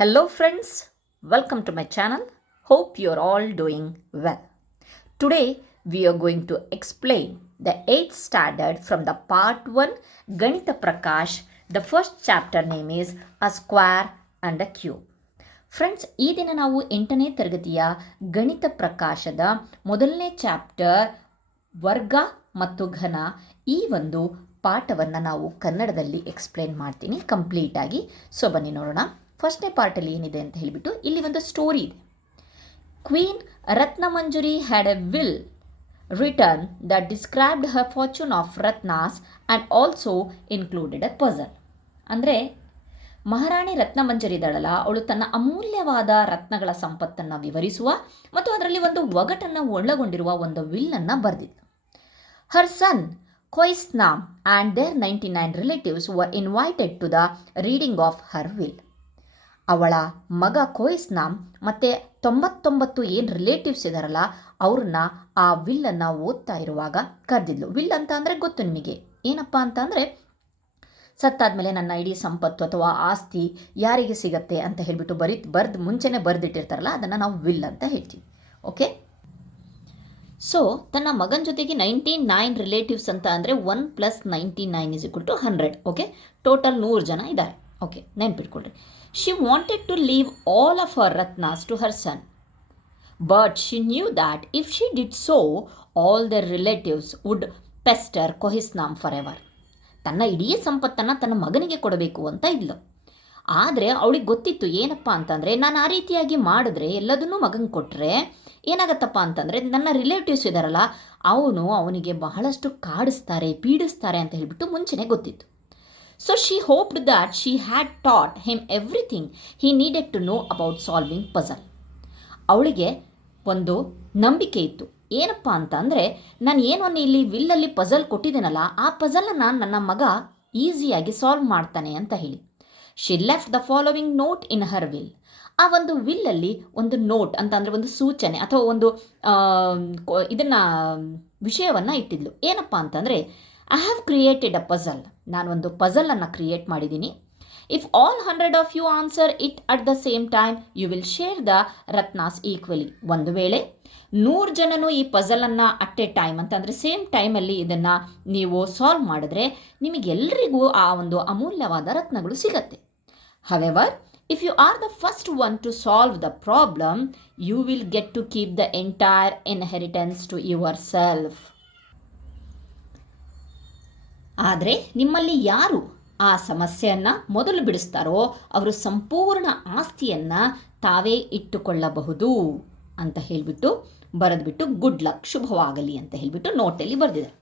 Hello friends, welcome to my channel. Hope you are all doing well. Today we are going to explain the 8th standard from the part 1 Ganita Prakash. The first chapter name is A Square and a Cube. Friends, ಈ ದಿನ ನಾವು 8ನೇ ತರಗತಿಯ ಗಣಿತ ಪ್ರಕಾಶದ ಮೊದಲನೇ chapter ವರ್ಗ ಮತ್ತು ಘನ ಈ ಒಂದು ಪಾಠವನ್ನು ನಾವು ಕನ್ನಡದಲ್ಲಿ ಎಕ್ಸ್ಪ್ಲೇನ್ ಮಾಡ್ತೀನಿ ಕಂಪ್ಲೀಟಾಗಿ. ಸೊ ಬನ್ನಿ ನೋಡೋಣ. ಫಸ್ಟ್ನೇ ಪಾರ್ಟಲ್ಲಿ ಏನಿದೆ ಅಂತ ಹೇಳಿಬಿಟ್ಟು ಇಲ್ಲಿ ಒಂದು ಸ್ಟೋರಿ ಇದೆ. Queen Ratnamanjari had a will written that described her fortune of ratnas and also included a puzzle. ಅಂದರೆ ಮಹಾರಾಣಿ ರತ್ನಮಂಜರಿ ಇದ್ದಾಳಲ್ಲ, ಅವಳು ತನ್ನ ಅಮೂಲ್ಯವಾದ ರತ್ನಗಳ ಸಂಪತ್ತನ್ನು ವಿವರಿಸುವ ಮತ್ತು ಅದರಲ್ಲಿ ಒಂದು ಒಗಟನ್ನು ಒಳಗೊಂಡಿರುವ ಒಂದು ವಿಲ್ಲನ್ನು ಬರೆದಿದ್ಲು. Her son Koisnam and there 99 relatives were invited to the reading of her will. ಅವಳ ಮಗ ಕೊಯ್ಸ್ನಾಮ್ ಮತ್ತು 99 ಏನು ರಿಲೇಟಿವ್ಸ್ ಇದ್ದಾರಲ್ಲ ಅವ್ರನ್ನ ಆ ವಿಲ್ಲನ್ನು ಓದ್ತಾ ಇರುವಾಗ ಕರೆದಿದ್ಲು. ವಿಲ್ ಅಂತ ಅಂದರೆ ಗೊತ್ತು ನಿಮಗೆ, ಏನಪ್ಪ ಅಂತ ಅಂದರೆ ಸತ್ತಾದಮೇಲೆ ನನ್ನ ಇಡೀ ಸಂಪತ್ತು ಅಥವಾ ಆಸ್ತಿ ಯಾರಿಗೆ ಸಿಗತ್ತೆ ಅಂತ ಹೇಳಿಬಿಟ್ಟು ಮುಂಚೆನೇ ಬರೆದಿಟ್ಟಿರ್ತಾರಲ್ಲ ಅದನ್ನು ನಾವು ವಿಲ್ ಅಂತ ಹೇಳ್ತೀವಿ. ಓಕೆ, ಸೊ ತನ್ನ ಮಗನ ಜೊತೆಗೆ 99 ರಿಲೇಟಿವ್ಸ್ ಅಂತ ಅಂದರೆ 1 + 99 = 100. ಓಕೆ, ಟೋಟಲ್ 100 ಜನ ಇದ್ದಾರೆ. ಓಕೆ, ನೆನ್ಪಿಟ್ಕೊಳ್ರಿ. She wanted to leave all of her ratnas to her son, but she knew that if she did so all their relatives would pester Kohisnam forever. ತನ್ನ ಇಡೀ ಸಂಪತ್ತನ್ನು ತನ್ನ ಮಗನಿಗೆ ಕೊಡಬೇಕು ಅಂತ ಇದ್ಲು. ಆದರೆ ಅವಳಿಗೆ ಗೊತ್ತಿತ್ತು ಏನಪ್ಪ ಅಂತಂದರೆ, ನಾನು ಆ ರೀತಿಯಾಗಿ ಮಾಡಿದ್ರೆ ಎಲ್ಲದನ್ನೂ ಮಗನಿಗೆ ಕೊಟ್ಟರೆ ಏನಾಗತ್ತಪ್ಪ ಅಂತಂದರೆ ನನ್ನ ರಿಲೇಟಿವ್ಸ್ ಇದ್ದಾರಲ್ಲ ಅವನಿಗೆ ಬಹಳಷ್ಟು ಕಾಡಿಸ್ತಾರೆ, ಪೀಡಿಸ್ತಾರೆ ಅಂತ ಹೇಳಿಬಿಟ್ಟು ಮುಂಚೆನೇ ಗೊತ್ತಿತ್ತು. So she hoped that she had taught him everything he needed to know about solving puzzle. ಅವಳಿಗೆ ಒಂದು ನಂಬಿಕೆ ಇತ್ತು, ಏನಪ್ಪ ಅಂತ ಅಂದರೆ ನಾನು ಏನನ್ನು ಇಲ್ಲಿ ವಿಲ್ಲಲ್ಲಿ ಪಜಲ್ ಕೊಟ್ಟಿದ್ದೀನಲ್ಲ ಆ ಪಜಲನ್ನು ನನ್ನ ಮಗ ಈಸಿಯಾಗಿ ಸಾಲ್ವ್ ಮಾಡ್ತಾನೆ ಅಂತ ಹೇಳಿ. She left the following note in Har will. ಆ ಒಂದು ವಿಲ್ಲಲ್ಲಿ ಒಂದು ನೋಟ್ ಅಂತ ಅಂದರೆ ಒಂದು ಸೂಚನೆ ಅಥವಾ ಒಂದು ಇದನ್ನು ವಿಷಯವನ್ನು ಇಟ್ಟಿದ್ಲು. ಏನಪ್ಪ ಅಂತಂದರೆ I have created a puzzle. ನಾನೊಂದು ಪಜಲನ್ನು ಕ್ರಿಯೇಟ್ ಮಾಡಿದ್ದೀನಿ. If all 100 of you answer it at the same time you will share the ratnas equally. ಒಂದು ವೇಳೆ 100 ಜನನು ಈ ಪಜಲನ್ನು ಅಟ್ ಎ ಟೈಮ್ ಅಂತಂದರೆ ಸೇಮ್ ಟೈಮಲ್ಲಿ ಇದನ್ನು ನೀವು ಸಾಲ್ವ್ ಮಾಡಿದ್ರೆ ನಿಮಗೆಲ್ಲರಿಗೂ ಆ ಒಂದು ಅಮೂಲ್ಯವಾದ ರತ್ನಗಳು ಸಿಗತ್ತೆ. However if you are the first one to solve the problem you will get to keep the entire inheritance to yourself. ಆದರೆ ನಿಮ್ಮಲ್ಲಿ ಯಾರು ಆ ಸಮಸ್ಯೆಯನ್ನು ಮೊದಲು ಬಿಡಿಸ್ತಾರೋ ಅವರು ಸಂಪೂರ್ಣ ಆಸ್ತಿಯನ್ನು ತಾವೇ ಇಟ್ಟುಕೊಳ್ಳಬಹುದು ಅಂತ ಹೇಳಿಬಿಟ್ಟು ಬರೆದ್ಬಿಟ್ಟು ಗುಡ್ ಲಕ್, ಶುಭವಾಗಲಿ ಅಂತ ಹೇಳಿಬಿಟ್ಟು ನೋಟಲ್ಲಿ ಬರೆದಿದ್ದಾರೆ.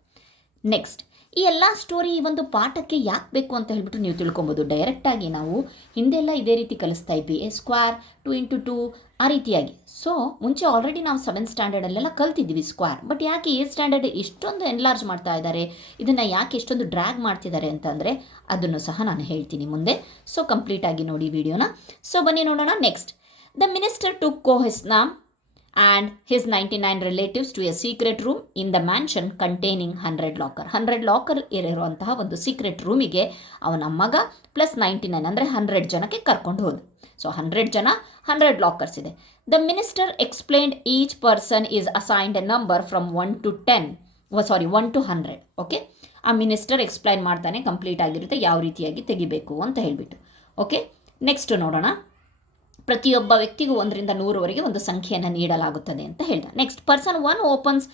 ನೆಕ್ಸ್ಟ್, ಈ ಎಲ್ಲ ಸ್ಟೋರಿ ಈ ಒಂದು ಪಾಠಕ್ಕೆ ಯಾಕೆ ಬೇಕು ಅಂತ ಹೇಳಿಬಿಟ್ಟು ನೀವು ತಿಳ್ಕೊಬೋದು. ಡೈರೆಕ್ಟಾಗಿ ನಾವು ಹಿಂದೆಲ್ಲ ಇದೇ ರೀತಿ ಕಲಿಸ್ತಾ ಇದ್ವಿ, ಎ ಸ್ಕ್ವೇರ್ 2 × 2 ಆ ರೀತಿಯಾಗಿ. ಸೊ ಮುಂಚೆ ಆಲ್ರೆಡಿ ನಾವು 7th ಸ್ಟ್ಯಾಂಡರ್ಡಲ್ಲೆಲ್ಲ ಕಲ್ತಿದ್ವಿ ಸ್ಕ್ವೇರ್. ಬಟ್ ಯಾಕೆ 8th ಸ್ಟ್ಯಾಂಡರ್ಡ್ ಇಷ್ಟೊಂದು ಎನ್ಲಾರ್ಜ್ ಮಾಡ್ತಾ ಇದ್ದಾರೆ, ಇದನ್ನು ಯಾಕೆ ಇಷ್ಟೊಂದು ಡ್ರ್ಯಾಗ್ ಮಾಡ್ತಿದ್ದಾರೆ ಅಂತಂದರೆ ಅದನ್ನು ಸಹ ನಾನು ಹೇಳ್ತೀನಿ ಮುಂದೆ. ಸೊ ಕಂಪ್ಲೀಟಾಗಿ ನೋಡಿ ವಿಡಿಯೋನ. ಸೊ ಬನ್ನಿ ನೋಡೋಣ. Next, the minister took Kohisnam and his 99 relatives to a secret room in the mansion containing 100 locker. 100 locker ಇರುವಂತಹ ಒಂದು ಸೀಕ್ರೆಟ್ ರೂಮಿಗೆ ಅವನ ಮಗ ಪ್ಲಸ್ 99 ಅಂದರೆ 100 ಜನಕ್ಕೆ ಕರ್ಕೊಂಡು ಹೋದ. ಸೊ 100 ಜನ, 100 ಲಾಕರ್ಸ್ ಇದೆ. The minister explained each person is assigned A number from 1 to 100. Okay, ಆ ಮಿನಿಸ್ಟರ್ ಎಕ್ಸ್ಪ್ಲೈನ್ ಮಾಡ್ತಾನೆ, ಕಂಪ್ಲೀಟ್ ಆಗಿರುತ್ತೆ ಯಾವ ರೀತಿಯಾಗಿ ತೆಗಿಬೇಕು ಅಂತ ಹೇಳಿಬಿಟ್ಟು. ಓಕೆ, ನೆಕ್ಸ್ಟ್ ನೋಡೋಣ. ಪ್ರತಿಯೊಬ್ಬ ವ್ಯಕ್ತಿಗೂ 1 ರಿಂದ 100ವರೆಗೆ ಒಂದು ಸಂಖ್ಯೆಯನ್ನು ನೀಡಲಾಗುತ್ತದೆ ಅಂತ ಹೇಳ್ದ. Next, person 1 opens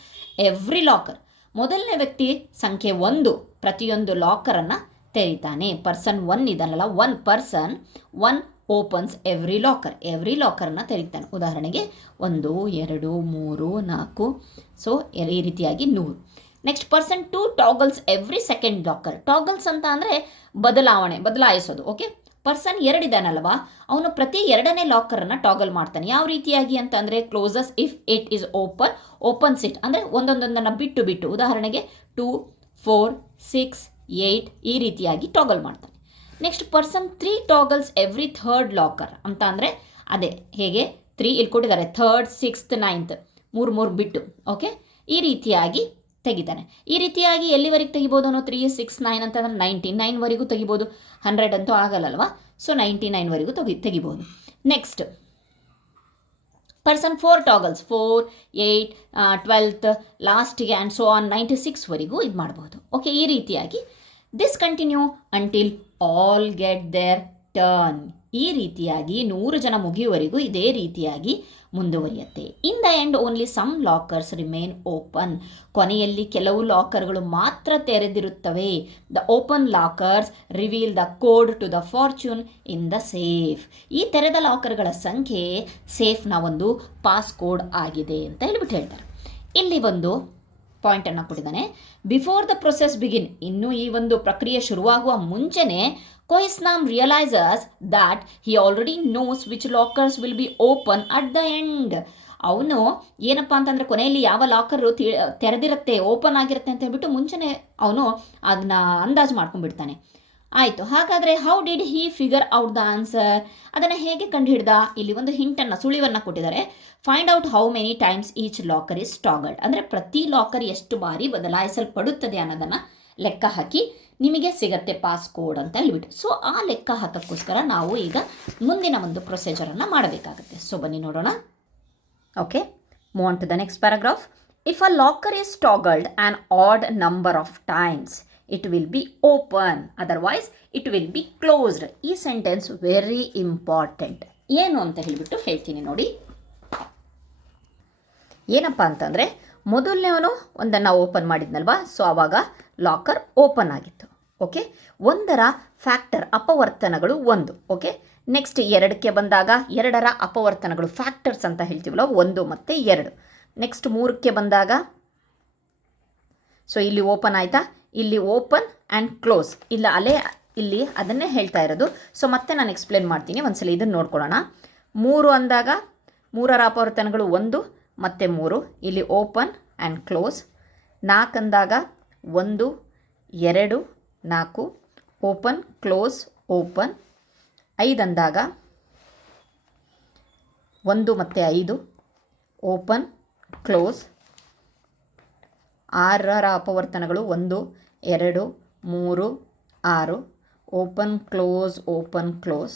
every locker. ಮೊದಲನೇ ವ್ಯಕ್ತಿ ಸಂಖ್ಯೆ 1 ಪ್ರತಿಯೊಂದು ಲಾಕರನ್ನು ತೆರೀತಾನೆ. ಪರ್ಸನ್ 1 ಇದನ್ನಲ್ಲ, 1 ಪರ್ಸನ್ 1 ಓಪನ್ಸ್ ಎವ್ರಿ ಲಾಕರನ್ನು ತೆರೀತಾನೆ. ಉದಾಹರಣೆಗೆ 1 2 3 4. ಸೊ ಈ ರೀತಿಯಾಗಿ 100. Next, person 2 toggles every second locker. Toggles ಅಂತ ಅಂದರೆ ಬದಲಾಯಿಸೋದು. ಓಕೆ, ಪರ್ಸನ್ 2 ಇದ್ದಾನಲ್ವಾ ಅವನು ಪ್ರತಿ 2ನೇ ಲಾಕರನ್ನು ಟಾಗಲ್ ಮಾಡ್ತಾನೆ. ಯಾವ ರೀತಿಯಾಗಿ ಅಂತ ಅಂದರೆ closes if it is opens it ಅಂದರೆ ಒಂದೊಂದನ್ನು ಬಿಟ್ಟು ಉದಾಹರಣೆಗೆ 2 4 6 8 ಈ ರೀತಿಯಾಗಿ ಟಾಗಲ್ ಮಾಡ್ತಾನೆ. Next, person 3 toggles every third locker ಅಂತ ಅಂದರೆ ಅದೇ ಹೇಗೆ 3 ಇಲ್ಲಿ ಕೊಟ್ಟಿದ್ದಾರೆ, 3rd 6th 9th 3 ಬಿಟ್ಟು. ಓಕೆ, ಈ ರೀತಿಯಾಗಿ ತೆಗಿತಾನೆ. ಈ ರೀತಿಯಾಗಿ ಎಲ್ಲಿವರೆಗೆ ತೆಗಿಬೋದು ಅನ್ನೋ 3 6 9 ಅಂತಂದರೆ 99ವರೆಗೂ ತೆಗಿಬೋದು. 100 ಅಂತೂ ಆಗಲ್ಲಲ್ವಾ. ಸೊ 99ವರೆಗೂ ತೆಗಿಬೋದು. ನೆಕ್ಸ್ಟ್ ಪರ್ಸನ್ 4 ಟಾಗಲ್ಸ್ 4, 8, 12th ಲಾಸ್ಟಿಗೆ ಆ್ಯಂಡ್ ಸೋ ಆನ್ 96ವರೆಗೂ ಇದು ಮಾಡ್ಬೋದು. ಓಕೆ, ಈ ರೀತಿಯಾಗಿ this continue until all get their turn. ಈ ರೀತಿಯಾಗಿ 100 ಜನ ಮುಗಿಯುವವರೆಗೂ ಇದೇ ರೀತಿಯಾಗಿ ಮುಂದುವರಿಯುತ್ತೆ. In the end only some lockers remain open. ಕೊನೆಯಲ್ಲಿ ಕೆಲವು ಲಾಕರ್ಗಳು ಮಾತ್ರ ತೆರೆದಿರುತ್ತವೆ. The open lockers reveal the code to the fortune in the safe. ಈ ತೆರೆದ ಲಾಕರ್ಗಳ ಸಂಖ್ಯೆ ಸೇಫ್ನ ಒಂದು ಪಾಸ್ ಕೋಡ್ ಆಗಿದೆ ಅಂತ ಹೇಳ್ತಾರೆ. ಇಲ್ಲಿ ಒಂದು ಪಾಯಿಂಟನ್ನು ಕೊಟ್ಟಿದ್ದಾನೆ. ಬಿಫೋರ್ ದ ಪ್ರೊಸೆಸ್ ಬಿಗಿನ್, ಇನ್ನೂ ಈ ಒಂದು ಪ್ರಕ್ರಿಯೆ ಶುರುವಾಗುವ ಮುಂಚೆನೇ Kohisnam realizes that he already knows which lockers will be open at the end. ಅವನು ಏನಪ್ಪ ಅಂತಂದರೆ ಕೊನೆಯಲ್ಲಿ ಯಾವ ಲಾಕರು ತೆರೆದಿರುತ್ತೆ, ಓಪನ್ ಆಗಿರುತ್ತೆ ಅಂತ ಹೇಳ್ಬಿಟ್ಟು ಮುಂಚೆನೇ ಅವನು ಅದನ್ನ ಅಂದಾಜು ಮಾಡ್ಕೊಂಡ್ಬಿಡ್ತಾನೆ. ಆಯಿತು, ಹಾಗಾದರೆ how did he figure out the answer? ಅದನ್ನು ಹೇಗೆ ಕಂಡುಹಿಡ್ದ? ಇಲ್ಲಿ ಒಂದು ಹಿಂಟನ್ನು, ಸುಳಿವನ್ನು ಕೊಟ್ಟಿದ್ದಾರೆ. Find out how many times each locker is toggled. ಅಂದರೆ ಪ್ರತಿ ಲಾಕರ್ ಎಷ್ಟು ಬಾರಿ ಬದಲಾಯಿಸಲ್ಪಡುತ್ತದೆ ಅನ್ನೋದನ್ನು ಲೆಕ್ಕ ಹಾಕಿ ನಿಮಗೆ ಸಿಗತ್ತೆ ಪಾಸ್ ಕೋಡ್ ಅಂತ ಹೇಳ್ಬಿಟ್ಟು. ಸೊ ಆ ಲೆಕ್ಕ ಹಾಕೋಕ್ಕೋಸ್ಕರ ನಾವು ಈಗ ಮುಂದಿನ ಒಂದು ಪ್ರೊಸೀಜರನ್ನು ಮಾಡಬೇಕಾಗುತ್ತೆ. ಸೊ ಬನ್ನಿ ನೋಡೋಣ. Okay, move on to the next paragraph. If a locker is toggled an odd number of times it will be open, otherwise it will be closed. ಈ ಸೆಂಟೆನ್ಸ್ ವೆರಿ ಇಂಪಾರ್ಟೆಂಟ್. ಏನು ಅಂತ ಹೇಳಿಬಿಟ್ಟು ಹೇಳ್ತೀನಿ ನೋಡಿ. ಏನಪ್ಪ ಅಂತಂದರೆ, ಮೊದಲನೇವನು ಒಂದನ್ನು ಓಪನ್ ಮಾಡಿದ್ನಲ್ವಾ, ಸೊ ಆವಾಗ ಲಾಕರ್ ಓಪನ್ ಆಗಿತ್ತು. ಓಕೆ, ಒಂದರ ಫ್ಯಾಕ್ಟರ್ ಅಪವರ್ತನಗಳು 1. ಓಕೆ, ನೆಕ್ಸ್ಟ್ 2ಕ್ಕೆ ಬಂದಾಗ 2ರ ಅಪವರ್ತನಗಳು ಫ್ಯಾಕ್ಟರ್ಸ್ ಅಂತ ಹೇಳ್ತೀವಲ್ಲ, 1 ಮತ್ತು 2. ನೆಕ್ಸ್ಟ್ 3ಕ್ಕೆ ಬಂದಾಗ, ಸೊ ಇಲ್ಲಿ ಓಪನ್ ಆಯಿತಾ, ಇಲ್ಲಿ ಓಪನ್ ಆ್ಯಂಡ್ ಕ್ಲೋಸ್, ಇಲ್ಲಿ ಅದನ್ನೇ ಹೇಳ್ತಾ ಇರೋದು. ಸೊ ಮತ್ತೆ ನಾನು ಎಕ್ಸ್ಪ್ಲೇನ್ ಮಾಡ್ತೀನಿ, ಒಂದ್ಸಲ ಇದನ್ನು ನೋಡ್ಕೊಳ್ಳೋಣ. 3 ಅಂದಾಗ 3ರ ಅಪವರ್ತನಗಳು 1 ಮತ್ತು 3, ಇಲ್ಲಿ ಓಪನ್ ಆ್ಯಂಡ್ ಕ್ಲೋಸ್. 4 ಅಂದಾಗ 1, 2, 4, ಓಪನ್ ಕ್ಲೋಸ್ ಓಪನ್. 5 ಅಂದಾಗ 1 ಮತ್ತು 5, ಓಪನ್ ಕ್ಲೋಸ್. 6ರ ಅಪವರ್ತನಗಳು 1, 2, 3, 6, ಓಪನ್ ಕ್ಲೋಸ್ ಓಪನ್ ಕ್ಲೋಸ್.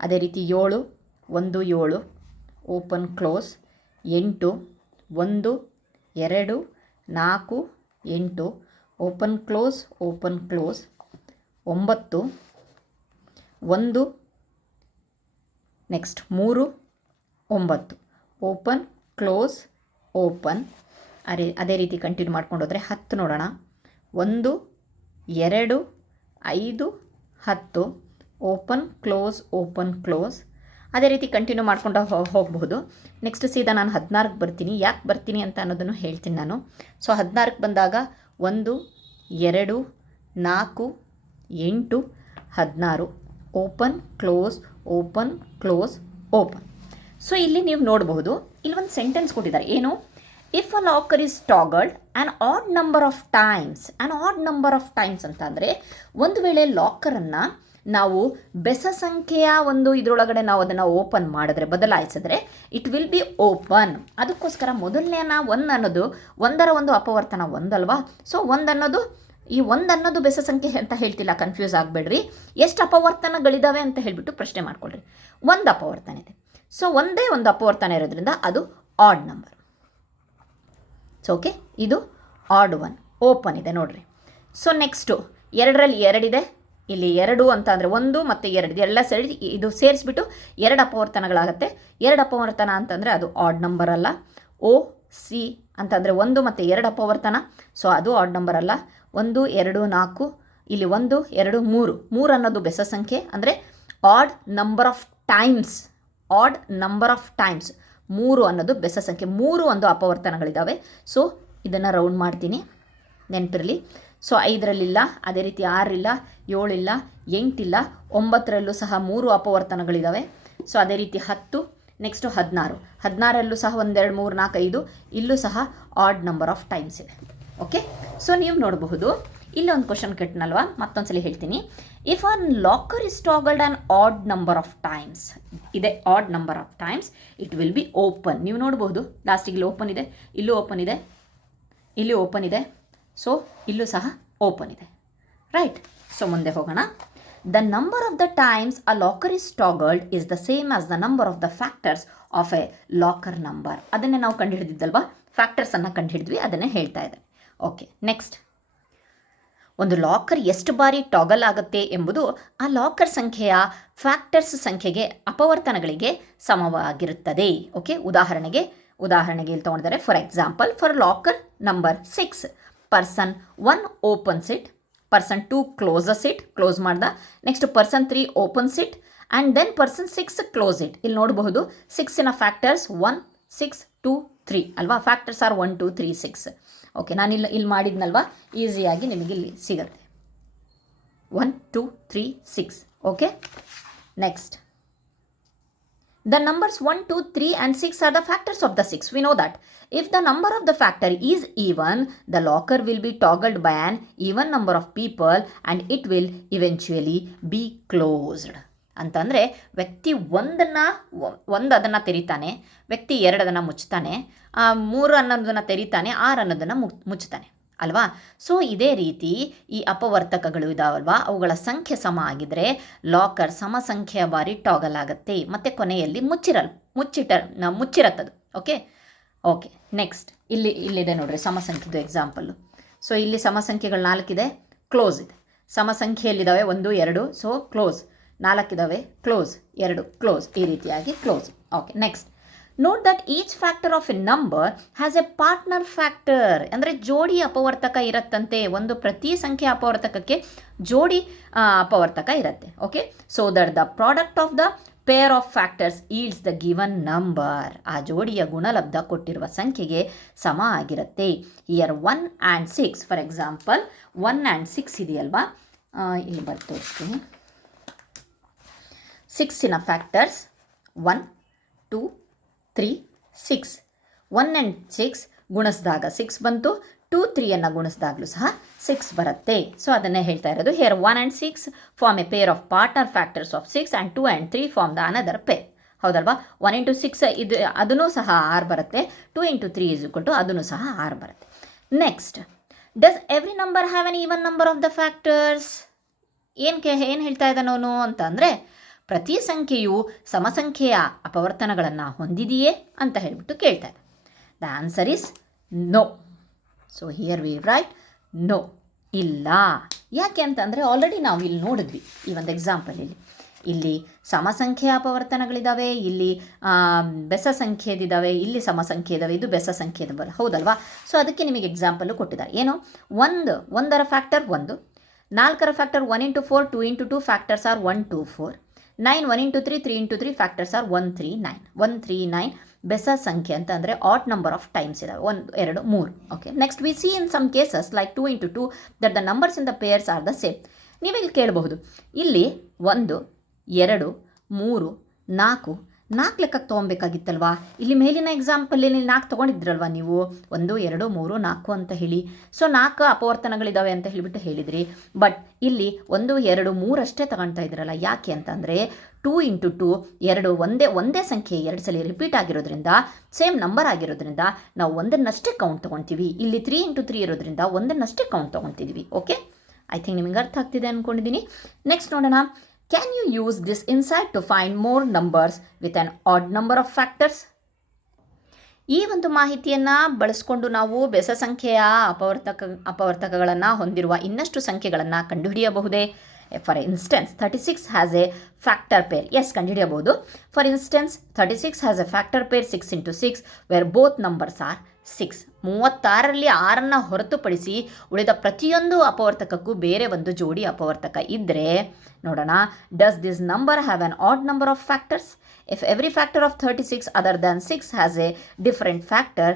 ಅದೇ ರೀತಿ 7, 1, 7, open close. 8, 1, 2, 4, 8, open close open close. 9, 1, next 3, 9, open close open. ಅದೇ ರೀತಿ ಕಂಟಿನ್ಯೂ ಮಾಡ್ಕೊಂಡು ಹೋದರೆ 10 ನೋಡೋಣ. 1, 2, 5, 10, ಓಪನ್ ಕ್ಲೋಸ್ ಓಪನ್ ಕ್ಲೋಸ್. ಅದೇ ರೀತಿ ಕಂಟಿನ್ಯೂ ಮಾಡ್ಕೊಂಡು ಹೋಗಬಹುದು. ನೆಕ್ಸ್ಟ್ ಸೀದಾ ನಾನು 16ಕ್ಕೆ ಬರ್ತೀನಿ. ಯಾಕೆ ಬರ್ತೀನಿ ಅಂತ ಅನ್ನೋದನ್ನು ಹೇಳ್ತೀನಿ ನಾನು. ಸೊ 16ಕ್ಕೆ ಬಂದಾಗ 1, 2, 4, 8, 16, open close open close open. So ಇಲ್ಲಿ ನೀವು ನೋಡಬಹುದು, ಇಲ್ಲಿ ಒಂದು ಸೆಂಟೆನ್ಸ್ ಕೊಟ್ಟಿದ್ದಾರೆ. ಏನು? If a locker is toggled an odd number of times. Odd number of times ಅಂತ ಅಂದರೆ, ಒಂದು ವೇಳೆ ಲಾಕರನ್ನು ನಾವು ಬೆಸ ಸಂಖ್ಯೆಯ ಒಂದು ಇದರೊಳಗಡೆ ನಾವು ಅದನ್ನು ಓಪನ್ ಮಾಡಿದ್ರೆ, ಬದಲಾಯಿಸಿದ್ರೆ, ಇಟ್ ವಿಲ್ ಬಿ ಓಪನ್. ಅದಕ್ಕೋಸ್ಕರ ಮೊದಲನೇನ 1 ಅನ್ನೋದು 1ರ ಒಂದು ಅಪವರ್ತನ 1 ಅಲ್ವಾ. ಸೊ 1 ಅನ್ನೋದು, ಈ 1 ಅನ್ನೋದು ಬೆಸ ಸಂಖ್ಯೆ ಅಂತ ಹೇಳ್ತಿಲ್ಲ, ಕನ್ಫ್ಯೂಸ್ ಆಗಬೇಡ್ರಿ. ಎಷ್ಟು ಅಪವರ್ತನಗಳಿದ್ದಾವೆ ಅಂತ ಹೇಳಿಬಿಟ್ಟು ಪ್ರಶ್ನೆ ಮಾಡ್ಕೊಳ್ರಿ. 1 ಅಪವರ್ತನ ಇದೆ. ಸೊ ಒಂದೇ ಒಂದು ಅಪವರ್ತನ ಇರೋದ್ರಿಂದ ಅದು ಆಡ್ ನಂಬರ್. ಸೊ ಓಕೆ, ಇದು ಆಡ್ 1 ಓಪನ್ ಇದೆ ನೋಡಿರಿ. ಸೊ ನೆಕ್ಸ್ಟು 2ರಲ್ಲಿ 2 ಇದೆ. ಇಲ್ಲಿ 2 ಅಂತ ಅಂದರೆ 1 ಮತ್ತು 2 ಇದೆಲ್ಲ ಸೇರಿ ಇದು ಸೇರಿಸ್ಬಿಟ್ಟು 2 ಅಪವರ್ತನಗಳಾಗುತ್ತೆ. 2 ಅಪವರ್ತನ ಅಂತಂದರೆ ಅದು ಆಡ್ ನಂಬರ್ ಅಲ್ಲ. OC ಅಂತಂದರೆ 1 ಮತ್ತು 2 ಅಪವರ್ತನ, ಸೊ ಅದು ಆಡ್ ನಂಬರ್ ಅಲ್ಲ. 1, 2, 4, ಇಲ್ಲಿ 1, 2, 3, 3 ಅನ್ನೋದು ಬೆಸ ಸಂಖ್ಯೆ, ಅಂದರೆ add number of times. Odd number of times 3 ಅನ್ನೋದು ಬೆಸ ಸಂಖ್ಯೆ. 3 ಒಂದು ಅಪವರ್ತನಗಳಿದ್ದಾವೆ. ಸೊ ಇದನ್ನು ರೌಂಡ್ ಮಾಡ್ತೀನಿ, ನೆನಪಿರಲಿ. ಸೊ 5ರಲ್ಲಿಲ್ಲ, ಅದೇ ರೀತಿ 6 ಇಲ್ಲ, 7 ಇಲ್ಲ, 8 ಇಲ್ಲ, 9ರಲ್ಲೂ ಸಹ 3 ಅಪವರ್ತನಗಳಿದ್ದಾವೆ. ಸೊ ಅದೇ ರೀತಿ 10, ನೆಕ್ಸ್ಟು 16. 16ರಲ್ಲೂ ಸಹ 1, 2, 3, 4, 5, ಇಲ್ಲೂ ಸಹ ಆಡ್ ನಂಬರ್ ಆಫ್ ಟೈಮ್ಸ್ ಇದೆ. ಓಕೆ, ಸೊ ನೀವು ನೋಡಬಹುದು, ಇಲ್ಲೊಂದು ಕ್ವಶನ್ ಕೆಟ್ಟನಲ್ವಾ, ಮತ್ತೊಂದ್ಸಲಿ ಹೇಳ್ತೀನಿ. If a locker is toggled an odd number of times, ಇದೆ odd number of times, it will be open. ನೀವು ನೋಡಬಹುದು, ಲಾಸ್ಟಿಗೆ ಇಲ್ಲಿ ಓಪನ್ ಇದೆ, ಇಲ್ಲೂ ಓಪನ್ ಇದೆ, ಇಲ್ಲಿ ಓಪನ್ ಇದೆ, ಸೊ ಇಲ್ಲೂ ಸಹ ಓಪನ್ ಇದೆ. ರೈಟ್. ಸೊ ಮುಂದೆ ಹೋಗೋಣ. The number of the times a locker is toggled is the same as the number of the factors of a locker number. ಅದನ್ನೇ ನಾವು ಕಂಡುಹಿಡಿದಿದ್ದಲ್ವಾ, ಫ್ಯಾಕ್ಟರ್ಸನ್ನು ಕಂಡುಹಿಡಿದ್ವಿ, ಅದನ್ನೇ ಹೇಳ್ತಾ ಇದೆ. Okay, next. ಒಂದು ಲಾಕರ್ ಎಷ್ಟು ಬಾರಿ ಟಾಗಲ್ ಆಗುತ್ತೆ ಎಂಬುದು ಆ ಲಾಕರ್ ಸಂಖ್ಯೆಯ ಫ್ಯಾಕ್ಟರ್ಸ್ ಸಂಖ್ಯೆಗೆ ಅಪವರ್ತನಗಳಿಗೆ ಸಮವಾಗಿರುತ್ತದೆ. ಓಕೆ, ಉದಾಹರಣೆಗೆ ಇಲ್ಲಿ ತೊಗೊಂಡಿದ್ದಾರೆ. For example, for locker number 6, person 1 opens it, person 2 closes it, close ಮಾಡ್ದ. Next person 3 opens it and then person 6 close it. ಇಲ್ಲಿ ನೋಡಬಹುದು 6ನ ಫ್ಯಾಕ್ಟರ್ಸ್ 1, 6, 2, 3 ಅಲ್ವಾ. Factors are 1, 2, 3, 6. ಓಕೆ, ನಾನು ಇಲ್ಲಿ ಮಾಡಿದ್ನಲ್ವಾ, ಈಸಿಯಾಗಿ ನಿಮಗೆ ಇಲ್ಲಿ ಸಿಗುತ್ತೆ. 1, 2, 3, 6. Okay, next. The numbers 1, 2, 3 and 6 are the factors of the 6. We know that. If the number of the factor is even, the locker will be toggled by an even number of people and it will eventually be closed. ಅಂತಂದರೆ ವ್ಯಕ್ತಿ ಅದನ್ನು ತೆರಿತಾನೆ, ವ್ಯಕ್ತಿ 2 ಅದನ್ನು ಮುಚ್ತಾನೆ, 3 ಅನ್ನೋದನ್ನು ತೆರಿತಾನೆ, 6 ಅನ್ನೋದನ್ನು ಮುಚ್ತಾನೆ ಅಲ್ವಾ. So ಇದೇ ರೀತಿ ಈ ಅಪವರ್ತಕಗಳು ಇದಾವಲ್ವಾ, ಅವುಗಳ ಸಂಖ್ಯೆ ಸಮ ಆಗಿದ್ರೆ ಲಾಕರ್ ಸಮ ಸಂಖ್ಯೆಯ ಬಾರಿ ಟಾಗಲ್ ಆಗುತ್ತೆ ಮತ್ತು ಕೊನೆಯಲ್ಲಿ ಮುಚ್ಚಿರತ್ತದು. Okay, next. ಇಲ್ಲಿದೆ ನೋಡ್ರಿ ಸಮ ಸಂಖ್ಯೆದು ಎಕ್ಸಾಂಪಲ್ಲು. ಸೊ ಇಲ್ಲಿ ಸಮ ಸಂಖ್ಯೆಗಳು 4 ಇದೆ, ಕ್ಲೋಸ್ ಇದೆ. ಸಮ ಸಂಖ್ಯೆಯಲ್ಲಿದ್ದಾವೆ 1, 2, ಸೊ ಕ್ಲೋಸ್. 4 ಇದ್ದಾವೆ, ಕ್ಲೋಸ್. 2 ಕ್ಲೋಸ್. ಈ ರೀತಿಯಾಗಿ close. Okay, next. Note that each factor of A number has A partner factor. ಅಂದರೆ ಜೋಡಿ ಅಪವರ್ತಕ ಇರತ್ತಂತೆ. ಒಂದು ಪ್ರತಿ ಸಂಖ್ಯೆ ಅಪವರ್ತಕಕ್ಕೆ ಜೋಡಿ ಅಪವರ್ತಕ ಇರುತ್ತೆ. Okay, so that the product of the pair of factors yields the given number. ಆ ಜೋಡಿಯ ಗುಣಲಬ್ಧ ಕೊಟ್ಟಿರುವ ಸಂಖ್ಯೆಗೆ ಸಮ ಆಗಿರುತ್ತೆ. Year 1 and 6, for example 1 and 6 ಇದೆಯಲ್ವಾ, ಇಲ್ಲಿ ಬರ್ದು ತೋರಿಸ್ತೀನಿ. 6ನ ಫ್ಯಾಕ್ಟರ್ಸ್ 1, 2, 3, 6. 1 and 6 ಗುಣಿಸಿದಾಗ 6 ಬಂತು, 2, 3ಯನ್ನು ಗುಣಿಸಿದಾಗಲೂ ಸಹ 6 ಬರುತ್ತೆ. ಸೊ ಅದನ್ನೇ ಹೇಳ್ತಾ ಇರೋದು. Here 1 and 6 form a pair of partner factors of 6 and 2 and 3 form the another pair. ಹೌದಲ್ವಾ. 1 into 6 ಇದು ಅದೂ ಸಹ 6 ಬರುತ್ತೆ. 2 into 3 ಅದೂ ಸಹ 6 ಬರುತ್ತೆ. Next, does every number have an even number of the factors? ಏನು ಹೇಳ್ತಾ ಇದ್ದಾನವನು ಅಂತ ಅಂದರೆ, ಪ್ರತಿ ಸಂಖ್ಯೆಯು ಸಮಸಂಖ್ಯೆಯ ಅಪವರ್ತನಗಳನ್ನು ಹೊಂದಿದೆಯೇ ಅಂತ ಹೇಳಿಬಿಟ್ಟು ಕೇಳ್ತಾ ಇದೆ. The answer is no. So here we write no, ಇಲ್ಲ. ಯಾಕೆ ಅಂತಂದರೆ ಆಲ್ರೆಡಿ ನಾವು ಇಲ್ಲಿ ನೋಡಿದ್ವಿ ಈ ಒಂದು ಎಕ್ಸಾಂಪಲಲ್ಲಿ. ಇಲ್ಲಿ ಸಮಸಂಖ್ಯೆಯ ಅಪವರ್ತನಗಳಿದ್ದಾವೆ, ಇಲ್ಲಿ ಬೆಸ ಸಂಖ್ಯೆದಿದ್ದಾವೆ, ಇಲ್ಲಿ ಸಮಸಂಖ್ಯೆ ಇದ್ದಾವೆ, ಇದು ಬೆಸ ಸಂಖ್ಯೆದ ಹೌದಲ್ವಾ. ಸೊ ಅದಕ್ಕೆ ನಿಮಗೆ ಎಕ್ಸಾಂಪಲ್ಲು ಕೊಟ್ಟಿದ್ದಾರೆ. ಏನು, 1ರ ಫ್ಯಾಕ್ಟರ್ 1, 4ರ factor 1 into 4, 2 into 2 factors are 1, 2, 4, 9 1 into 3, 3 into 3 factors are 1, 3, 9. 1, 3, 9 ಬೆಸ ಸಂಖ್ಯೆ ಅಂತ ಅಂದರೆ ಆಟ್ ನಂಬರ್ ಆಫ್ ಟೈಮ್ಸ್ ಇದಾವೆ. 1, 2, 3. Okay, next we see in some cases like 2 into 2 that the numbers in the pairs are the same. ನೀವಿಲ್ಲಿ ಕೇಳಬಹುದು, ಇಲ್ಲಿ 1, 2, 3, 4 ಲೆಕ್ಕಕ್ಕೆ ತೊಗೊಬೇಕಾಗಿತ್ತಲ್ವಾ. ಇಲ್ಲಿ ಮೇಲಿನ ಎಕ್ಸಾಂಪಲಲ್ಲಿ 4 ತೊಗೊಂಡಿದ್ರಲ್ವ ನೀವು, 1, 2, 3, 4 ಅಂತ ಹೇಳಿ. ಸೊ 4 ಅಪವರ್ತನಗಳಿದ್ದಾವೆ ಅಂತ ಹೇಳಿಬಿಟ್ಟು ಹೇಳಿದ್ರಿ. ಬಟ್ ಇಲ್ಲಿ 1, 2, 3 ಅಷ್ಟೇ ತಗೊಳ್ತಾ ಇದ್ರಲ್ಲ. ಯಾಕೆ ಅಂತಂದರೆ 2 into 2 2 ಒಂದೇ ಸಂಖ್ಯೆ 2 ಸಲ ರಿಪೀಟ್ ಆಗಿರೋದ್ರಿಂದ, ಸೇಮ್ ನಂಬರ್ ಆಗಿರೋದ್ರಿಂದ ನಾವು ಒಂದನ್ನಷ್ಟೇ ಕೌಂಟ್ ತೊಗೊಳ್ತೀವಿ. ಇಲ್ಲಿ 3 into 3 ಇರೋದ್ರಿಂದ ಒಂದನ್ನಷ್ಟೇ ಕೌಂಟ್ ತೊಗೊಳ್ತಿದ್ವಿ. ಓಕೆ, ಐ ಥಿಂಕ್ ನಿಮಗೆ ಅರ್ಥ ಆಗ್ತಿದೆ ಅಂದ್ಕೊಂಡಿದ್ದೀನಿ. ನೆಕ್ಸ್ಟ್ ನೋಡೋಣ. Can you use this insight to find more numbers with an odd number of factors? ಈ ಒಂದು ಮಾಹಿತಿಯನ್ನು ಬಳಸ್ಕೊಂಡು ನಾವು ಬೆಸ ಸಂಖ್ಯೆಯ ಅಪವರ್ತಕಗಳನ್ನು ಹೊಂದಿರುವ ಇನ್ನಷ್ಟು ಸಂಖ್ಯೆಗಳನ್ನು ಕಂಡುಹಿಡಿಯಬಹುದೇ? For instance 36 has a factor pair. Yes, ಕಂಡುಹಿಡಿಯಬಹುದು. For instance 36 has a factor pair 6 into 6 where both numbers are 6. 36ರಲ್ಲಿ 6ನ್ನು ಹೊರತುಪಡಿಸಿ ಉಳಿದ ಪ್ರತಿಯೊಂದು ಅಪವರ್ತಕಕ್ಕೂ ಬೇರೆ ಒಂದು ಜೋಡಿ ಅಪವರ್ತಕ ಇದ್ದರೆ ನೋಡೋಣ. Does this number have on odd number of factors? If every factor of 36 other than 6 has a different factor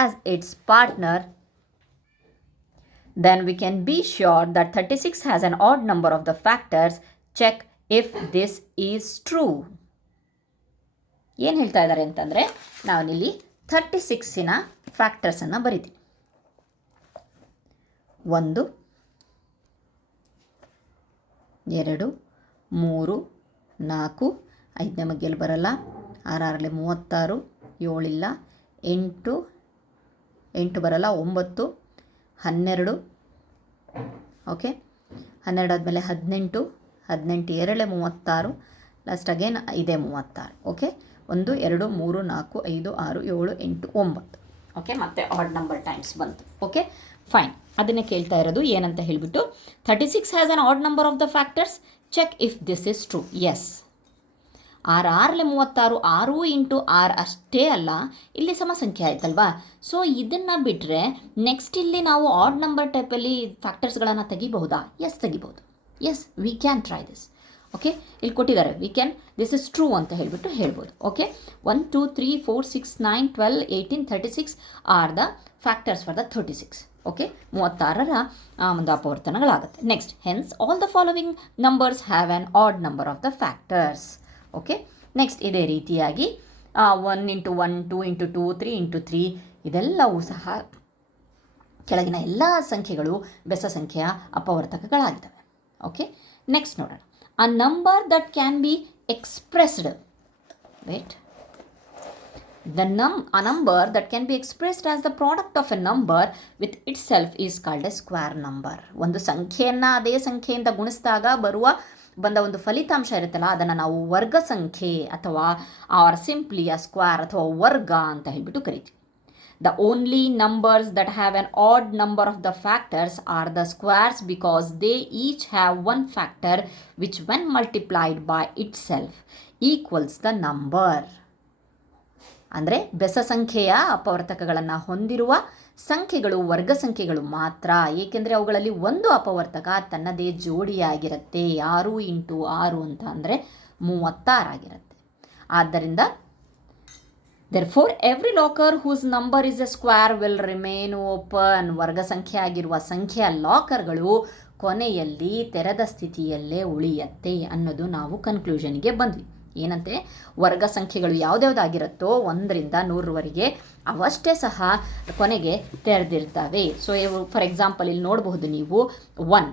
as its partner, then we can be sure that 36 has an odd number of the factors. Check if this is true. ಏನು ಹೇಳ್ತಾ ಇದ್ದಾರೆ ಅಂತಂದರೆ, ನಾವಿಲ್ಲಿ 36ನ ಫ್ಯಾಕ್ಟರ್ಸನ್ನು ಬರಿತೀವಿ. 1, 2, 3, 4, 5ನೇ ಮಗ್ಗೆಯಲ್ಲಿ ಬರಲ್ಲ, 6 36, 7 ಇಲ್ಲ, 8 ಬರಲ್ಲ, 9, 12. ಓಕೆ, 12 ಆದಮೇಲೆ 18, 18 ಎರಡೇ 36, ಲಾಸ್ಟ್ ಅಗೇನ್ 5 36. ಓಕೆ, 1 2 3 4 5 6 7 8 9. ಓಕೆ, ಮತ್ತೆ ಆಡ್ ನಂಬರ್ ಟೈಮ್ಸ್ ಬಂತು. ಓಕೆ ಫೈನ್, ಅದನ್ನೇ ಕೇಳ್ತಾ ಇರೋದು ಏನಂತ ಹೇಳಿಬಿಟ್ಟು 36 has an odd number of the factors, check if this is true. Yes, 6 36, 6 into 6 ಅಷ್ಟೇ ಅಲ್ಲ, ಇಲ್ಲಿ ಸಮ ಸಂಖ್ಯೆ ಆಯ್ತಲ್ವಾ. ಸೊ ಇದನ್ನು ಬಿಟ್ಟರೆ ನೆಕ್ಸ್ಟ್ ಇಲ್ಲಿ ನಾವು ಆಡ್ ನಂಬರ್ ಟೈಪಲ್ಲಿ ಫ್ಯಾಕ್ಟರ್ಸ್ಗಳನ್ನು ತೆಗಿಬಹುದಾ? ಎಸ್, ತೆಗಿಬಹುದು. Yes, we can try this. Okay, ಇಲ್ಲಿ ಕೊಟ್ಟಿದ್ದಾರೆ, we can, this is true ಅಂತ ಹೇಳಿಬಿಟ್ಟು ಹೇಳ್ಬೋದು. Okay, 1 2 3 4 6 9 12 18 36 are the factors for the 36. Okay, 36ರ ಒಂದು ಅಪವರ್ತನಗಳಾಗುತ್ತೆ. Next, hence all the following numbers have an odd number of the factors. Okay, next ಇದೇ ರೀತಿಯಾಗಿ 1 ಇಂಟು 1 2 ಇಂಟು 2 3 ಇಂಟು 3 ಇದೆಲ್ಲವೂ ಸಹ ಕೆಳಗಿನ ಎಲ್ಲ ಸಂಖ್ಯೆಗಳು ಬೆಸ ಸಂಖ್ಯೆಯ ಅಪವರ್ತಕಗಳಾಗಿದ್ದಾವೆ. ಓಕೆ, ನೆಕ್ಸ್ಟ್ ನೋಡೋಣ. A number that can be expressed, wait, a number that can be expressed as the product of a number with itself is called a square number. ಒಂದು ಸಂಖ್ಯೆಯನ್ನು ಅದೇ ಸಂಖ್ಯೆಯಿಂದ ಗುಣಿಸಿದಾಗ ಬಂದ ಒಂದು ಫಲಿತಾಂಶ ಇರುತ್ತಲ್ಲ, ಅದನ್ನು ನಾವು ವರ್ಗ ಸಂಖ್ಯೆ ಅಥವಾ ಆರ್ ಸಿಂಪ್ಲಿ ಅ ಸ್ಕ್ವೇರ್ ಅಥವಾ ವರ್ಗ ಅಂತ ಹೇಳಿಬಿಟ್ಟು ಕರಿತೀವಿ. The only numbers that have an odd number of the factors are the squares because they each have one factor which when multiplied by itself equals the number. ಅಂದರೆ ಬೆಸ ಸಂಖ್ಯೆಯ ಅಪವರ್ತಕಗಳನ್ನು ಹೊಂದಿರುವ ಸಂಖ್ಯೆಗಳು ವರ್ಗ ಸಂಖ್ಯೆಗಳು ಮಾತ್ರ, ಏಕೆಂದರೆ ಅವುಗಳಲ್ಲಿ ಒಂದು ಅಪವರ್ತಕ ತನ್ನದೇ ಜೋಡಿಯಾಗಿರುತ್ತೆ. 6 ಇಂಟು 6 ಅಂತ ಅಂದರೆ 36 ಆಗಿರುತ್ತೆ. ಆದ್ದರಿಂದ therefore every locker whose number is a square will remain open. ವರ್ಗ ಸಂಖ್ಯೆ ಆಗಿರುವ ಸಂಖ್ಯೆಯ ಲಾಕರ್ಗಳು ಕೊನೆಯಲ್ಲಿ ತೆರೆದ ಸ್ಥಿತಿಯಲ್ಲೇ ಉಳಿಯತ್ತೆ ಅನ್ನೋದು ನಾವು ಕನ್ಕ್ಲೂಷನ್ಗೆ ಬಂದ್ವಿ. ಏನಂತೆ, ವರ್ಗ ಸಂಖ್ಯೆಗಳು ಯಾವುದ್ಯಾವುದಾಗಿರುತ್ತೋ 1ರಿಂದ 100ರವರೆಗೆ ಅವಷ್ಟೇ ಸಹ ಕೊನೆಗೆ ತೆರೆದಿರ್ತವೆ. ಸೊ ಫಾರ್ ಎಕ್ಸಾಂಪಲ್ ಇಲ್ಲಿ ನೋಡಬಹುದು ನೀವು 1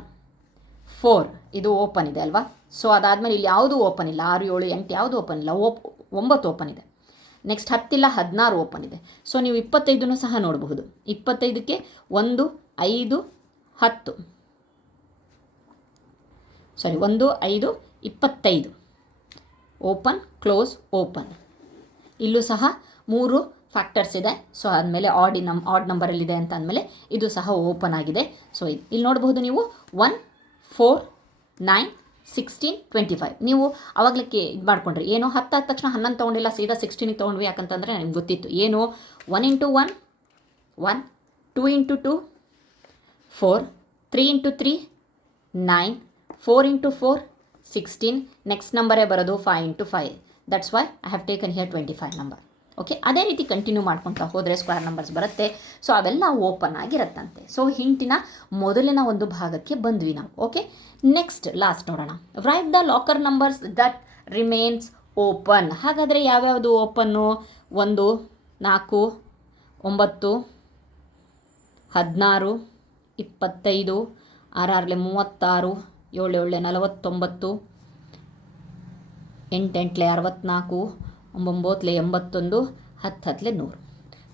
4 ಇದು ಓಪನ್ ಇದೆ ಅಲ್ವಾ. ಸೊ ಅದಾದಮೇಲೆ ಇಲ್ಲಿ ಯಾವುದೂ ಓಪನ್ ಇಲ್ಲ, 6 7 8 ಯಾವುದು ಓಪನ್ ಇಲ್ಲ, 9 ಓಪನ್ ಇದೆ. ನೆಕ್ಸ್ಟ್ 10 ಇಲ್ಲ, 16 ಓಪನ್ ಇದೆ. ಸೊ ನೀವು 25 ಸಹ ನೋಡಬಹುದು. 25ಕ್ಕೆ 1 5 10 ಸಾರಿ 1 5 25 ಓಪನ್ ಕ್ಲೋಸ್ ಓಪನ್. ಇಲ್ಲೂ ಸಹ 3 ಫ್ಯಾಕ್ಟರ್ಸ್ ಇದೆ. ಸೊ ಆದಮೇಲೆ ಆಡ್ ನಂಬರಲ್ಲಿದೆ ಅಂತ ಅಂದಮೇಲೆ ಇದು ಸಹ ಓಪನ್ ಆಗಿದೆ. ಸೊ ಇಲ್ಲಿ ನೋಡಬಹುದು ನೀವು 1 4 9 16 25. ನೀವು ಅವಾಗಲಕ್ಕೆ ಇದು ಮಾಡ್ಕೊಂಡ್ರಿ, ಏನು 10 ಆದ ತಕ್ಷಣ 11 ತೊಗೊಂಡಿಲ್ಲ, ಸೀದಾ 16ಗೆ ತೊಗೊಂಡ್ವಿ. ಯಾಕಂತಂದರೆ ನಿಮ್ಗೆ ಗೊತ್ತಿತ್ತು ಏನು 1 into 1 1 2 into 2 4 3 into 3 9 4 into 4 16. Next ನಂಬರೇ ಬರೋದು 5 into 5. That's why I have taken here 25 number. Okay, ಅದೇ ರೀತಿ ಕಂಟಿನ್ಯೂ ಮಾಡ್ಕೊತಾ ಹೋದರೆ ಸ್ಕ್ವೇರ್ ನಂಬರ್ಸ್ ಬರುತ್ತೆ. ಸೊ ಅವೆಲ್ಲ ಓಪನ್ ಆಗಿರತ್ತಂತೆ. ಸೊ ಹಿಂಟಿನ ಮೊದಲಿನ ಒಂದು ಭಾಗಕ್ಕೆ ಬಂದ್ವಿ ನಾವು. ಓಕೆ, ನೆಕ್ಸ್ಟ್ ಲಾಸ್ಟ್ ನೋಡೋಣ. Right the locker numbers that remains open. ಹಾಗಾದರೆ ಯಾವ್ಯಾವುದು ಓಪನ್ನು? 1 4 9 16 25 6 36 7 7 49 8 8 64 9 81 10 10 100.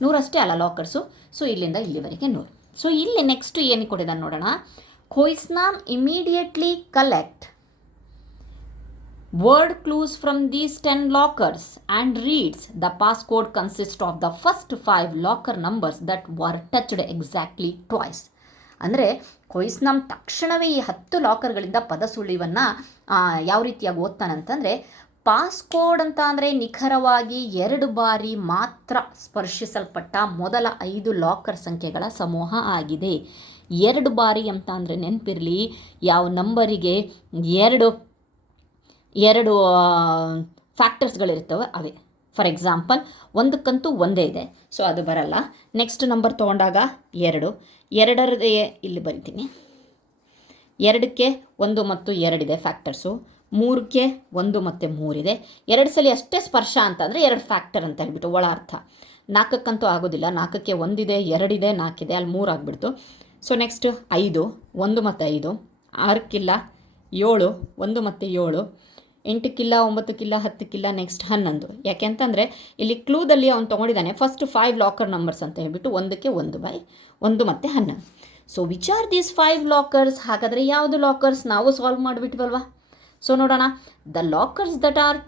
100 ಅಷ್ಟೇ ಅಲ್ಲ ಲಾಕರ್ಸು. ಸೊ ಇಲ್ಲಿಂದ ಇಲ್ಲಿವರೆಗೆ 100. ಸೊ ಇಲ್ಲಿ ನೆಕ್ಸ್ಟ್ ಏನು ಕೊಟ್ಟಿದ್ದಾನೆ ನೋಡೋಣ. Khoisnam immediately collect word clues from these 10 lockers and reads the passcode consists of the first 5 locker numbers that were touched exactly twice. ಅಂದರೆ ಕೊಯ್ಸ್ನಾಮ್ ತಕ್ಷಣವೇ ಈ 10 ಲಾಕರ್ಗಳಿಂದ ಪದ ಸುಳಿವನ್ನು ಯಾವ ರೀತಿಯಾಗಿ ಓದ್ತಾನಂತಂದರೆ, ಪಾಸ್ಕೋಡ್ ಅಂತ ಅಂದರೆ ನಿಖರವಾಗಿ 2 ಬಾರಿ ಮಾತ್ರ ಸ್ಪರ್ಶಿಸಲ್ಪಟ್ಟ ಮೊದಲ 5 ಲಾಕರ್ ಸಂಖ್ಯೆಗಳ ಸಮೂಹ ಆಗಿದೆ. 2 ಬಾರಿ ಅಂತ ಅಂದರೆ ನೆನಪಿರಲಿ, ಯಾವ ನಂಬರಿಗೆ ಎರಡು ಫ್ಯಾಕ್ಟರ್ಸ್ಗಳಿರ್ತವೆ ಅವೇ. ಫಾರ್ ಎಕ್ಸಾಂಪಲ್ ಒಂದಕ್ಕಂತೂ ಒಂದೇ ಇದೆ, ಸೊ ಅದು ಬರಲ್ಲ. ನೆಕ್ಸ್ಟ್ ನಂಬರ್ ತೊಗೊಂಡಾಗ 2 ಎರಡರದೇ ಇಲ್ಲಿ ಬರಿತೀನಿ. 2ಕ್ಕೆ 1 ಮತ್ತು 2 ಇದೆ ಫ್ಯಾಕ್ಟರ್ಸು. 3ಕ್ಕೆ 1 ಮತ್ತು 3 ಇದೆ. 2 ಸಲ ಅಷ್ಟೇ ಸ್ಪರ್ಶ ಅಂತಂದರೆ 2 ಫ್ಯಾಕ್ಟರ್ ಅಂತ ಹೇಳ್ಬಿಟ್ಟು ಒಳ ಅರ್ಥ. 4ಕ್ಕಂತೂ ಆಗೋದಿಲ್ಲ. 4ಕ್ಕೆ 1 ಇದೆ, 2 ಇದೆ, 4 ಇದೆ, ಅಲ್ಲಿ 3 ಆಗಿಬಿಡ್ತು. ಸೊ ನೆಕ್ಸ್ಟ್ 5 1 ಮತ್ತು 5. 6ಕ್ಕಿಲ್ಲ 7 1 ಮತ್ತು 7. 8ಕ್ಕಿಲ್ಲ 9ಕ್ಕಿಲ್ಲ 10ಕ್ಕಿಲ್ಲ. ನೆಕ್ಸ್ಟ್ 11. ಯಾಕೆ ಅಂತಂದರೆ ಇಲ್ಲಿ ಕ್ಲೂದಲ್ಲಿ ಅವನು ತೊಗೊಂಡಿದ್ದಾನೆ ಫಸ್ಟ್ 5 ಲಾಕರ್ ನಂಬರ್ಸ್ ಅಂತ ಹೇಳ್ಬಿಟ್ಟು 1ಕ್ಕೆ 1 ಮತ್ತು 11. So which are these 5 lockers? ಹಾಗಾದರೆ ಯಾವುದು ಲಾಕರ್ಸ್? ನಾವು ಸಾಲ್ವ್ ಮಾಡಿಬಿಟ್ವಲ್ವಾ. ಸೊ ನೋಡೋಣ. The lockers that are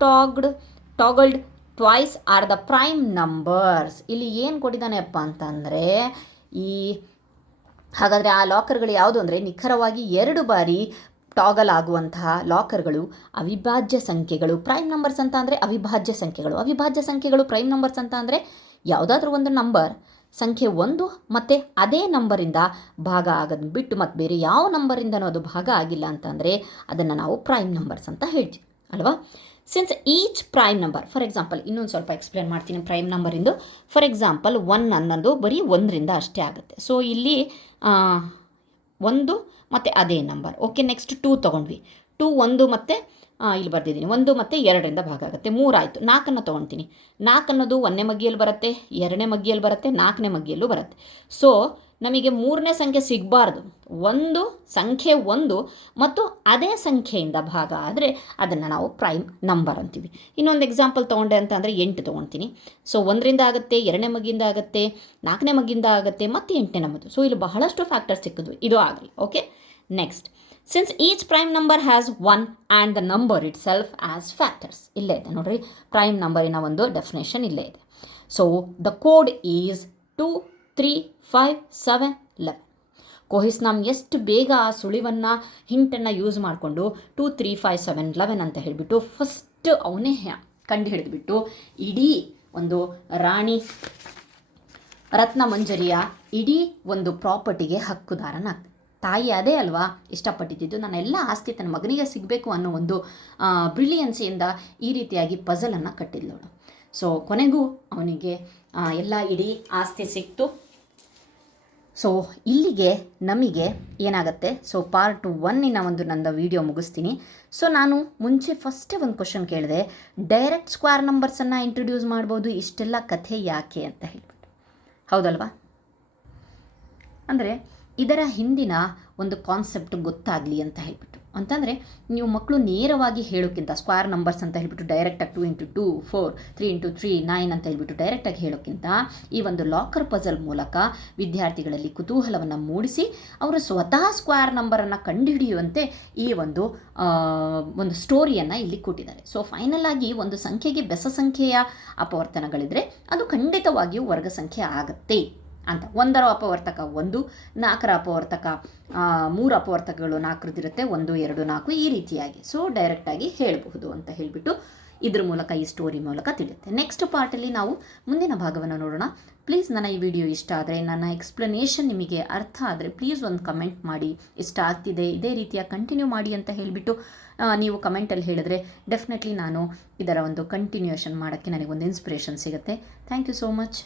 toggled twice are the prime numbers. ಇಲ್ಲಿ ಏನು ಕೊಟ್ಟಿದ್ದಾನೆಪ್ಪ ಅಂತಂದರೆ ಹಾಗಾದರೆ ಆ ಲಾಕರ್ಗಳು ಯಾವುದು ಅಂದರೆ ನಿಖರವಾಗಿ 2 ಬಾರಿ ಟಾಗಲ್ ಆಗುವಂತಹ ಲಾಕರ್ಗಳು ಅವಿಭಾಜ್ಯ ಸಂಖ್ಯೆಗಳು. ಪ್ರೈಮ್ ನಂಬರ್ಸ್ ಅಂತ ಅಂದರೆ ಅವಿಭಾಜ್ಯ ಸಂಖ್ಯೆಗಳು. ಅವಿಭಾಜ್ಯ ಸಂಖ್ಯೆಗಳು ಪ್ರೈಮ್ ನಂಬರ್ಸ್ ಅಂತ ಅಂದರೆ ಯಾವುದಾದ್ರೂ ಒಂದು ನಂಬರ್ ಸಂಖ್ಯೆ 1 ಮತ್ತು ಅದೇ ನಂಬರಿಂದ ಭಾಗ ಆಗೋದು ಬಿಟ್ಟು ಮತ್ತು ಬೇರೆ ಯಾವ ನಂಬರಿಂದನೂ ಅದು ಭಾಗ ಆಗಿಲ್ಲ ಅಂತಂದರೆ ಅದನ್ನು ನಾವು ಪ್ರೈಮ್ ನಂಬರ್ಸ್ ಅಂತ ಹೇಳ್ತೀವಿ ಅಲ್ವಾ. Since each prime number, for example ಇನ್ನೊಂದು ಸ್ವಲ್ಪ ಎಕ್ಸ್ಪ್ಲೇನ್ ಮಾಡ್ತೀನಿ ಪ್ರೈಮ್ ನಂಬರಿಂದು. ಫಾರ್ ಎಕ್ಸಾಂಪಲ್ 1 ಅನ್ನೋದು ಬರೀ 1ರಿಂದ ಅಷ್ಟೇ ಆಗುತ್ತೆ. ಸೊ ಇಲ್ಲಿ 1 ಮತ್ತು ಅದೇ ನಂಬರ್. ಓಕೆ, ನೆಕ್ಸ್ಟ್ 2 ತೊಗೊಂಡ್ವಿ. 2 1 ಮತ್ತು ಇಲ್ಲಿ ಬರ್ದಿದ್ದೀನಿ 1 ಮತ್ತು 2ರಿಂದ ಭಾಗ ಆಗುತ್ತೆ, 3 ಆಯಿತು. 4 ತೊಗೊಳ್ತೀನಿ. 4 ಅನ್ನೋದು 1ನೇ ಮಗ್ಗಿಯಲ್ಲಿ ಬರುತ್ತೆ, 2ನೇ ಮಗ್ಗಿಯಲ್ಲಿ ಬರುತ್ತೆ, 4ನೇ ಮಗ್ಗಿಯಲ್ಲೂ ಬರುತ್ತೆ. ಸೊ ನಮಗೆ 3ನೇ ಸಂಖ್ಯೆ ಸಿಗಬಾರ್ದು. ಸಂಖ್ಯೆ 1 ಮತ್ತು ಅದೇ ಸಂಖ್ಯೆಯಿಂದ ಭಾಗ ಆದರೆ ಅದನ್ನು ನಾವು ಪ್ರೈಮ್ ನಂಬರ್ ಅಂತೀವಿ. ಇನ್ನೊಂದು ಎಕ್ಸಾಂಪಲ್ ತೊಗೊಂಡೆ ಅಂತ ಅಂದರೆ 8 ತೊಗೊಳ್ತೀನಿ. ಸೊ 1ರಿಂದ ಆಗುತ್ತೆ, 2ನೇ ಮಗ್ಗಿಂದ ಆಗುತ್ತೆ, 4ನೇ ಮಗ್ಗಿಂದ ಆಗುತ್ತೆ ಮತ್ತು 8ನೇ ನಂಬರ್. ಸೊ ಇಲ್ಲಿ ಬಹಳಷ್ಟು ಫ್ಯಾಕ್ಟರ್ಸ್ ಸಿಕ್ಕಿದ್ವು, ಇದು ಆಗಲಿ. Okay, next. Since each prime number has 1 and the number it self as factors. ಇಲ್ಲೇ ಇದೆ ನೋಡಿರಿ, ಪ್ರೈಮ್ ನಂಬರಿನ ಒಂದು ಡೆಫಿನೇಷನ್ ಇಲ್ಲೇ ಇದೆ. So the code is 2 3 5 7 11. ಕೋಹಿಸ್ನಾಮ್ ಎಷ್ಟು ಬೇಗ ಆ ಸುಳಿವನ್ನು ಹಿಂಟನ್ನು ಯೂಸ್ ಮಾಡಿಕೊಂಡು 2 3 5 7 11 ಅಂತ ಹೇಳಿಬಿಟ್ಟು ಫಸ್ಟ್ ಅವನೇ ಕಂಡು ಹಿಡಿದುಬಿಟ್ಟು ಇಡೀ ಒಂದು ರಾಣಿ ರತ್ನಮಂಜರಿಯ ಇಡೀ ಒಂದು ಪ್ರಾಪರ್ಟಿಗೆ ಹಕ್ಕುದಾರನಾಗ್ತದೆ. ತಾಯಿ ಅದೇ ಅಲ್ವಾ ಇಷ್ಟಪಟ್ಟಿದ್ದು, ನನ್ನ ಎಲ್ಲ ಆಸ್ತಿ ತನ್ನ ಮಗನಿಗೆ ಸಿಗಬೇಕು ಅನ್ನೋ ಒಂದು ಬ್ರಿಲಿಯನ್ಸಿಯಿಂದ ಈ ರೀತಿಯಾಗಿ ಪಜಲನ್ನು ಕಟ್ಟಿದ್ಲವಳು. ಸೊ ಕೊನೆಗೂ ಅವನಿಗೆ ಎಲ್ಲ ಇಡೀ ಆಸ್ತಿ ಸಿಕ್ತು. ಸೊ ಇಲ್ಲಿಗೆ ನಮಗೆ ಏನಾಗುತ್ತೆ, ಸೊ ಪಾರ್ಟ್ 1 ಒಂದು ನನ್ನ ವಿಡಿಯೋ ಮುಗಿಸ್ತೀನಿ. ಸೊ ನಾನು ಮುಂಚೆ ಫಸ್ಟೇ ಒಂದು ಕ್ವಶನ್ ಕೇಳಿದೆ, ಡೈರೆಕ್ಟ್ ಸ್ಕ್ವೇರ್ ನಂಬರ್ಸನ್ನು ಇಂಟ್ರೊಡ್ಯೂಸ್ ಮಾಡ್ಬೋದು, ಇಷ್ಟೆಲ್ಲ ಕಥೆ ಯಾಕೆ ಅಂತ ಹೇಳ್ಬಿಟ್ಟು. ಹೌದಲ್ವಾ? ಅಂದರೆ ಇದರ ಹಿಂದಿನ ಒಂದು ಕಾನ್ಸೆಪ್ಟ್ ಗೊತ್ತಾಗಲಿ ಅಂತ ಹೇಳ್ಬಿಟ್ಟು. ಅಂತಂದರೆ ನೀವು ಮಕ್ಕಳು ನೇರವಾಗಿ ಹೇಳೋಕ್ಕಿಂತ ಸ್ಕ್ವೇರ್ ನಂಬರ್ಸ್ ಅಂತ ಹೇಳ್ಬಿಟ್ಟು ಡೈರೆಕ್ಟಾಗಿ 2 × 2 4 3 × 3 9 ಅಂತ ಹೇಳ್ಬಿಟ್ಟು ಡೈರೆಕ್ಟಾಗಿ ಹೇಳೋಕ್ಕಿಂತ ಈ ಒಂದು ಲಾಕರ್ ಪಜಲ್ ಮೂಲಕ ವಿದ್ಯಾರ್ಥಿಗಳಲ್ಲಿ ಕುತೂಹಲವನ್ನು ಮೂಡಿಸಿ ಅವರು ಸ್ವತಃ ಸ್ಕ್ವೇರ್ ನಂಬರನ್ನು ಕಂಡುಹಿಡಿಯುವಂತೆ ಈ ಒಂದು ಸ್ಟೋರಿಯನ್ನು ಇಲ್ಲಿ ಕೊಟ್ಟಿದ್ದಾರೆ. ಸೊ ಫೈನಲ್ ಆಗಿ ಒಂದು ಸಂಖ್ಯೆಗೆ ಬೆಸ ಸಂಖ್ಯೆಯ ಅಪವರ್ತನಗಳಿದ್ದರೆ ಅದು ಖಂಡಿತವಾಗಿಯೂ ವರ್ಗ ಸಂಖ್ಯೆ ಆಗುತ್ತೆ ಅಂತ. 1ರ ಅಪವರ್ತಕ 1, 4ರ ಅಪವರ್ತಕ 3 ಅಪವರ್ತಕಗಳು 4ರದ್ದಿರುತ್ತೆ, 1 2 4 ಈ ರೀತಿಯಾಗಿ. ಸೊ ಡೈರೆಕ್ಟಾಗಿ ಹೇಳಬಹುದು ಅಂತ ಹೇಳಿಬಿಟ್ಟು ಇದ್ರ ಮೂಲಕ ಈ ಸ್ಟೋರಿ ಮೂಲಕ ತಿಳಿಯುತ್ತೆ. ನೆಕ್ಸ್ಟ್ ಪಾರ್ಟಲ್ಲಿ ನಾವು ಮುಂದಿನ ಭಾಗವನ್ನು ನೋಡೋಣ. ಪ್ಲೀಸ್ ನನ್ನ ಈ ವಿಡಿಯೋ ಇಷ್ಟ ಆದರೆ, ನನ್ನ ಎಕ್ಸ್ಪ್ಲನೇಷನ್ ನಿಮಗೆ ಅರ್ಥ ಆದರೆ ಪ್ಲೀಸ್ ಒಂದು ಕಮೆಂಟ್ ಮಾಡಿ, ಇಷ್ಟ ಆಗ್ತಿದೆ ಇದೇ ರೀತಿಯ ಕಂಟಿನ್ಯೂ ಮಾಡಿ ಅಂತ ಹೇಳಿಬಿಟ್ಟು ನೀವು ಕಮೆಂಟಲ್ಲಿ ಹೇಳಿದ್ರೆ ಡೆಫಿನೆಟ್ಲಿ ನಾನು ಇದರ ಒಂದು ಕಂಟಿನ್ಯೂಯೇಷನ್ ಮಾಡೋಕ್ಕೆ ನನಗೊಂದು ಇನ್ಸ್ಪಿರೇಷನ್ ಸಿಗುತ್ತೆ. Thank you so much.